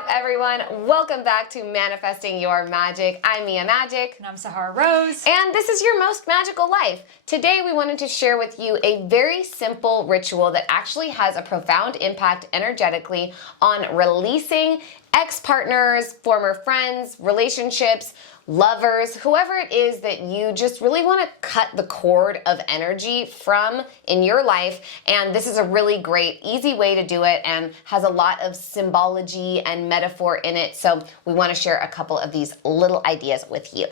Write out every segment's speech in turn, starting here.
up, everyone? Welcome back to Manifesting Your Magic. I'm Mia Magic. And I'm Sahara Rose. And this is your most magical life. Today, we wanted to share with you a very simple ritual that actually has a profound impact energetically on releasing ex-partners, former friends, relationships, lovers, whoever it is that you just really want to cut the cord of energy from in your life. And this is a really great, easy way to do it and has a lot of symbology and metaphor in it. So we want to share a couple of these little ideas with you.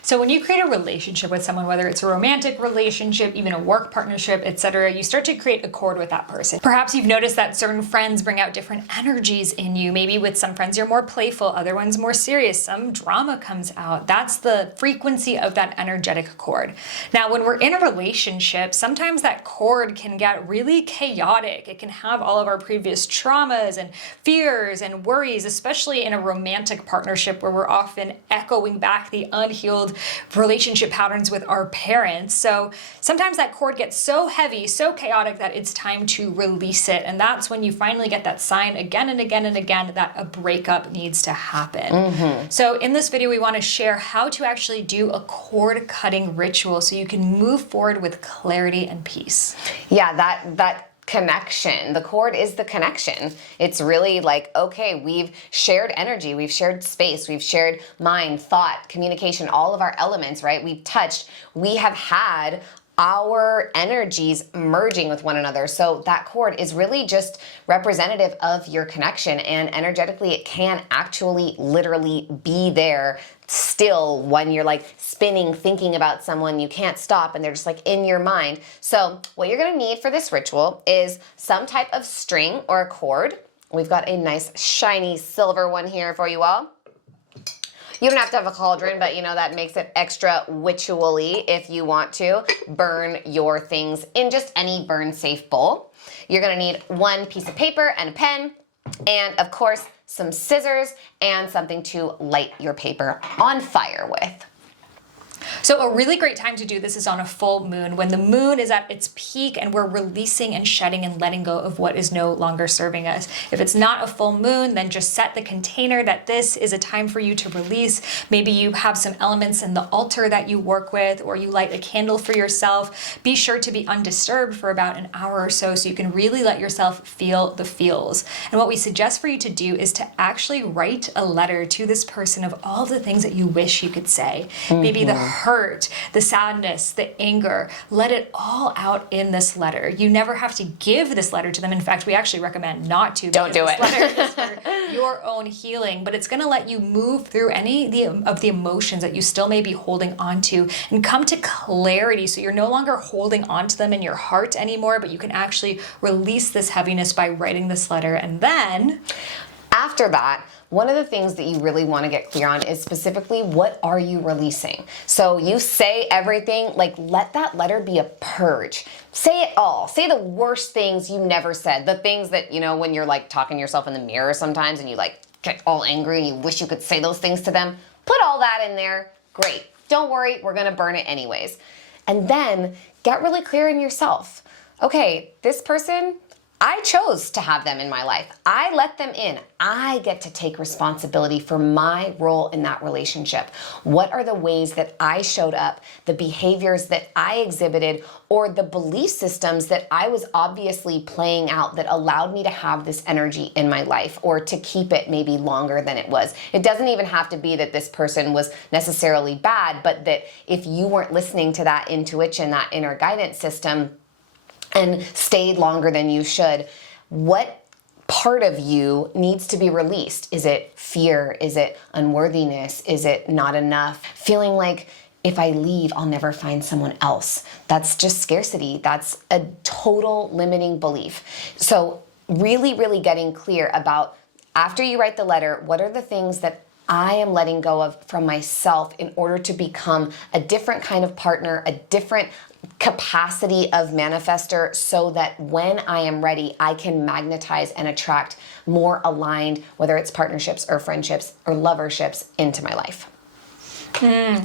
So when you create a relationship with someone, whether it's a romantic relationship, even a work partnership, etc., you start to create a cord with that person. Perhaps you've noticed that certain friends bring out different energies in you. Maybe with some friends you're more playful, other ones more serious, some drama comes out. That's the frequency of that energetic cord. Now, when we're in a relationship, sometimes that cord can get really chaotic. It can have all of our previous traumas and fears and worries, especially in a romantic partnership where we're often echoing back the unhealed relationship patterns with our parents. So sometimes that cord gets so heavy, so chaotic that it's time to release it. And that's when you finally get that sign again and again and again that a breakup needs to happen. So in this video, we want to share how to actually do a cord cutting ritual so you can move forward with clarity and peace. Yeah, that connection. The cord is the connection. It's really like, okay, we've shared energy, we've shared space, we've shared mind, thought, communication, all of our elements, right? We've touched, we have had our energies merging with one another. So that cord is really just representative of your connection, and energetically it can actually literally be there still when you're like spinning, thinking about someone, you can't stop and they're just like in your mind. So what you're gonna need for this ritual is some type of string or a cord. We've got a nice shiny silver one here for you all. You don't have to have a cauldron, but you know, that makes it extra witchy if you want to burn your things in just any burn safe bowl. You're gonna need one piece of paper and a pen, and of course, some scissors and something to light your paper on fire with. So a really great time to do this is on a full moon, when the moon is at its peak and we're releasing and shedding and letting go of what is no longer serving us. If it's not a full moon, then just set the container that this is a time for you to release. Maybe you have some elements in the altar that you work with, or you light a candle for yourself. Be sure to be undisturbed for about an hour or so you can really let yourself feel the feels. And what we suggest for you to do is to actually write a letter to this person of all the things that you wish you could say. Maybe the hurt, the sadness, the anger, let it all out in this letter. You never have to give this letter to them. In fact, we actually recommend not to. Don't do it. This letter is for your own healing, but it's going to let you move through any of the emotions that you still may be holding on to and come to clarity. So you're no longer holding on to them in your heart anymore, but you can actually release this heaviness by writing this letter. And then after that, one of the things that you really want to get clear on is specifically, what are you releasing? So you say everything, like let that letter be a purge. Say it all. Say the worst things you never said. The things that, you know, when you're like talking to yourself in the mirror sometimes and you like get all angry and you wish you could say those things to them. Put all that in there. Great. Don't worry, we're going to burn it anyways. And then get really clear in yourself. Okay, this person, I chose to have them in my life. I let them in. I get to take responsibility for my role in that relationship. What are the ways that I showed up, the behaviors that I exhibited, or the belief systems that I was obviously playing out that allowed me to have this energy in my life, or to keep it maybe longer than it was? It doesn't even have to be that this person was necessarily bad, but that if you weren't listening to that intuition, that inner guidance system, and stayed longer than you should, what part of you needs to be released? Is it fear? Is it unworthiness? Is it not enough? Feeling like if I leave, I'll never find someone else. That's just scarcity. That's a total limiting belief. So really, really getting clear about, after you write the letter, what are the things that I am letting go of from myself in order to become a different kind of partner, a different capacity of manifester, so that when I am ready, I can magnetize and attract more aligned, whether it's partnerships or friendships or loverships, into my life.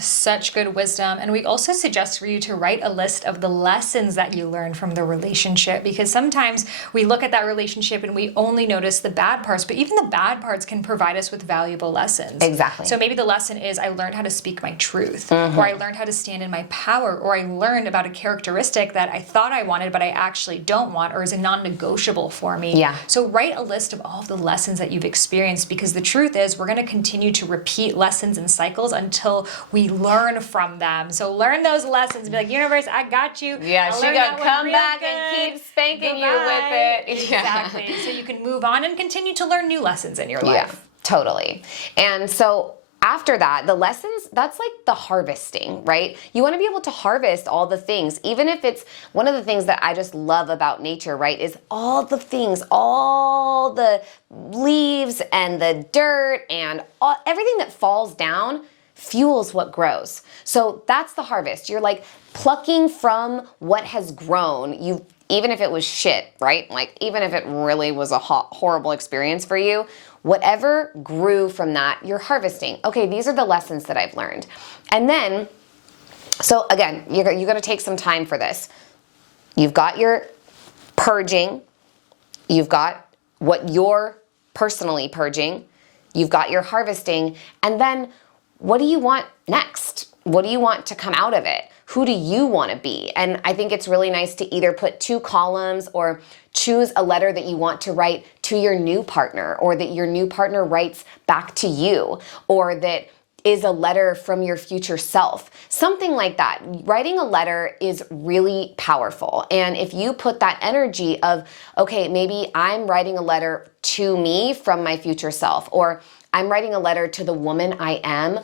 Such good wisdom. And we also suggest for you to write a list of the lessons that you learned from the relationship, because sometimes we look at that relationship and we only notice the bad parts, but even the bad parts can provide us with valuable lessons. Exactly. So maybe the lesson is I learned how to speak my truth, or I learned how to stand in my power, or I learned about a characteristic that I thought I wanted, but I actually don't want, or is a non-negotiable for me. Yeah. So write a list of all of the lessons that you've experienced, because the truth is we're going to continue to repeat lessons and cycles until we learn from them. So learn those lessons. Be like, universe, I got you. Yeah, she gonna come back and keep spanking you with it. Exactly. So you can move on and continue to learn new lessons in your life. Yeah, totally. And so after that, the lessons, that's like the harvesting, right? You want to be able to harvest all the things, even if it's one of the things that I just love about nature, right? Is all the things, all the leaves and the dirt and everything that falls down fuels what grows. So that's the harvest. You're like plucking from what has grown. Even if it was shit, right? Like even if it really was a horrible experience for you, whatever grew from that, you're harvesting. Okay, these are the lessons that I've learned. And then, so again, you're going to take some time for this. You've got your purging. You've got what you're personally purging. You've got your harvesting. And then what do you want next? What do you want to come out of it? Who do you want to be? And I think it's really nice to either put 2 columns or choose a letter that you want to write to your new partner, or that your new partner writes back to you, or that is a letter from your future self. Something like that. Writing a letter is really powerful. And if you put that energy of, okay, maybe I'm writing a letter to me from my future self, or I'm writing a letter to the woman I am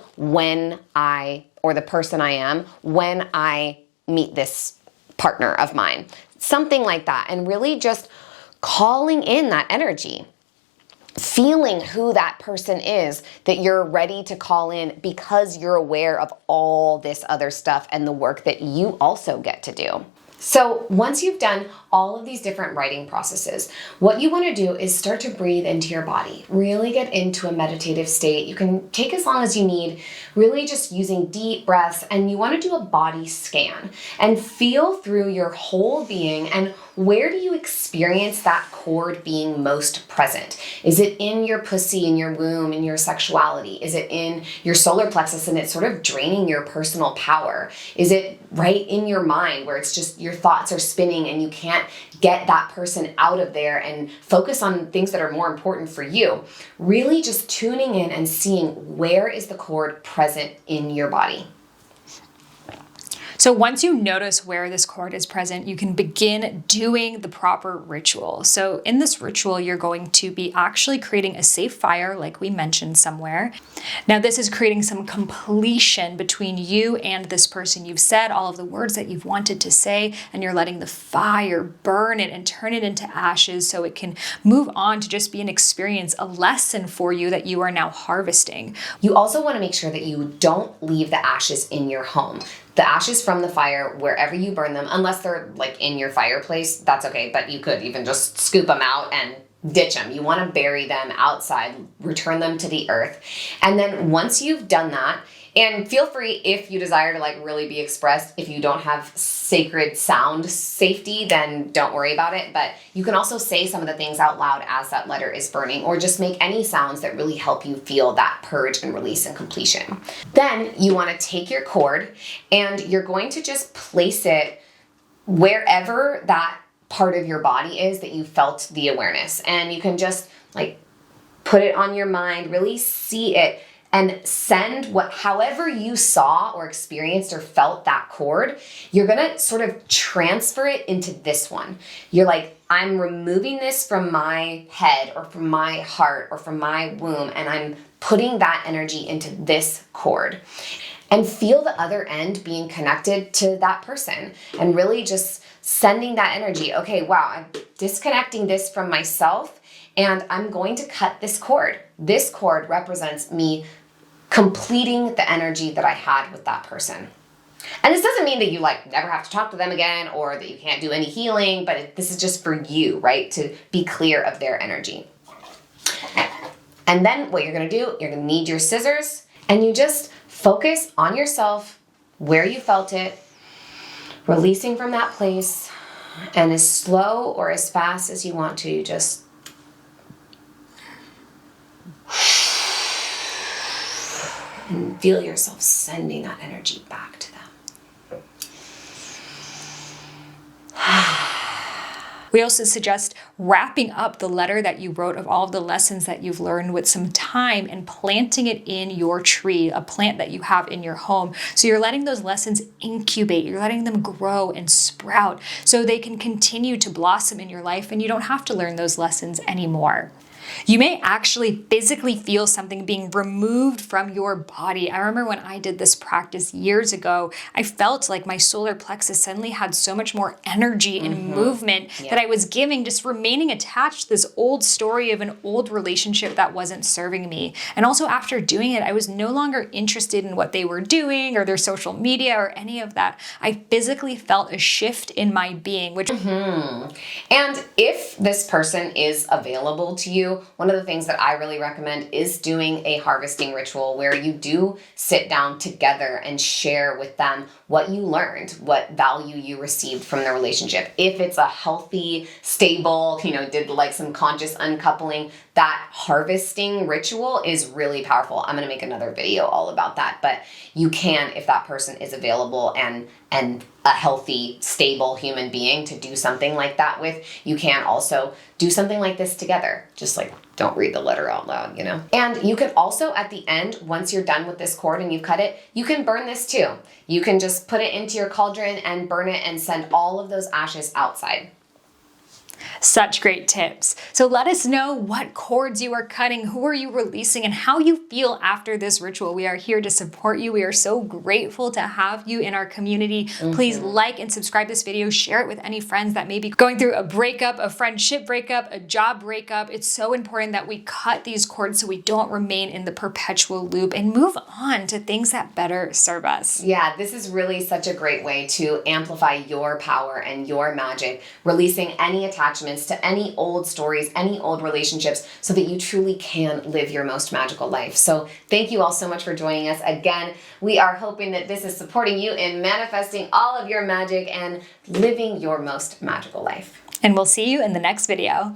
or the person I am when I meet this partner of mine. Something like that. And really just calling in that energy. Feeling who that person is that you're ready to call in, because you're aware of all this other stuff and the work that you also get to do. So once you've done all of these different writing processes, what you want to do is start to breathe into your body. Really get into a meditative state. You can take as long as you need, really just using deep breaths, and you want to do a body scan and feel through your whole being. And where do you experience that cord being most present? Is it in your pussy, in your womb, in your sexuality? Is it in your solar plexus and it's sort of draining your personal power? Is it right in your mind where it's just your thoughts are spinning and you can't get that person out of there and focus on things that are more important for you? Really just tuning in and seeing where is the cord present in your body. So once you notice where this cord is present, you can begin doing the proper ritual. So in this ritual, you're going to be actually creating a safe fire, like we mentioned somewhere. Now, this is creating some completion between you and this person. You've said all of the words that you've wanted to say, and you're letting the fire burn it and turn it into ashes so it can move on to just be an experience, a lesson for you that you are now harvesting. You also want to make sure that you don't leave the ashes in your home. The ashes from the fire, wherever you burn them, unless they're like in your fireplace, that's okay, but you could even just scoop them out and ditch them. You want to bury them outside, return them to the earth. And then once you've done that, and feel free, if you desire to like really be expressed, if you don't have sacred sound safety, then don't worry about it. But you can also say some of the things out loud as that letter is burning, or just make any sounds that really help you feel that purge and release and completion. Then you want to take your cord and you're going to just place it wherever that part of your body is that you felt the awareness. And you can just like put it on your mind, really see it, and send however you saw or experienced or felt that cord, you're gonna sort of transfer it into this one. You're like, I'm removing this from my head or from my heart or from my womb, and I'm putting that energy into this cord. And feel the other end being connected to that person and really just sending that energy. Okay, wow, I'm disconnecting this from myself and I'm going to cut this cord. This cord represents me completing the energy that I had with that person. And this doesn't mean that you like never have to talk to them again or that you can't do any healing, but this is just for you, right? To be clear of their energy. And then what you're gonna do, you're gonna need your scissors and you just focus on yourself, where you felt it, releasing from that place, and as slow or as fast as you want to, just and feel yourself sending that energy back to them. We also suggest wrapping up the letter that you wrote of all of the lessons that you've learned with some time and planting it in your tree, a plant that you have in your home. So you're letting those lessons incubate, you're letting them grow and sprout so they can continue to blossom in your life and you don't have to learn those lessons anymore. You may actually physically feel something being removed from your body. I remember when I did this practice years ago, I felt like my solar plexus suddenly had so much more energy and movement that I was giving, just remaining attached to this old story of an old relationship that wasn't serving me. And also after doing it, I was no longer interested in what they were doing or their social media or any of that. I physically felt a shift in my being, which And if this person is available to you, one of the things that I really recommend is doing a harvesting ritual where you do sit down together and share with them what you learned, what value you received from the relationship. If it's a healthy, stable, did like some conscious uncoupling, that harvesting ritual is really powerful. I'm going to make another video all about that, but you can, if that person is available and a healthy, stable human being to do something like that with, you can also do something like this together. Just like, don't read the letter out loud, And you can also, at the end, once you're done with this cord and you've cut it, you can burn this too. You can just put it into your cauldron and burn it and send all of those ashes outside. Such great tips. So let us know what cords you are cutting, who are you releasing, and how you feel after this ritual. We are here to support you. We are so grateful to have you in our community. Please like and subscribe this video. Share it with any friends that may be going through a breakup, a friendship breakup, a job breakup. It's so important that we cut these cords so we don't remain in the perpetual loop and move on to things that better serve us. Yeah, this is really such a great way to amplify your power and your magic, releasing any attachments to any old stories, any old relationships, so that you truly can live your most magical life. So thank you all so much for joining us. Again, we are hoping that this is supporting you in manifesting all of your magic and living your most magical life. And we'll see you in the next video.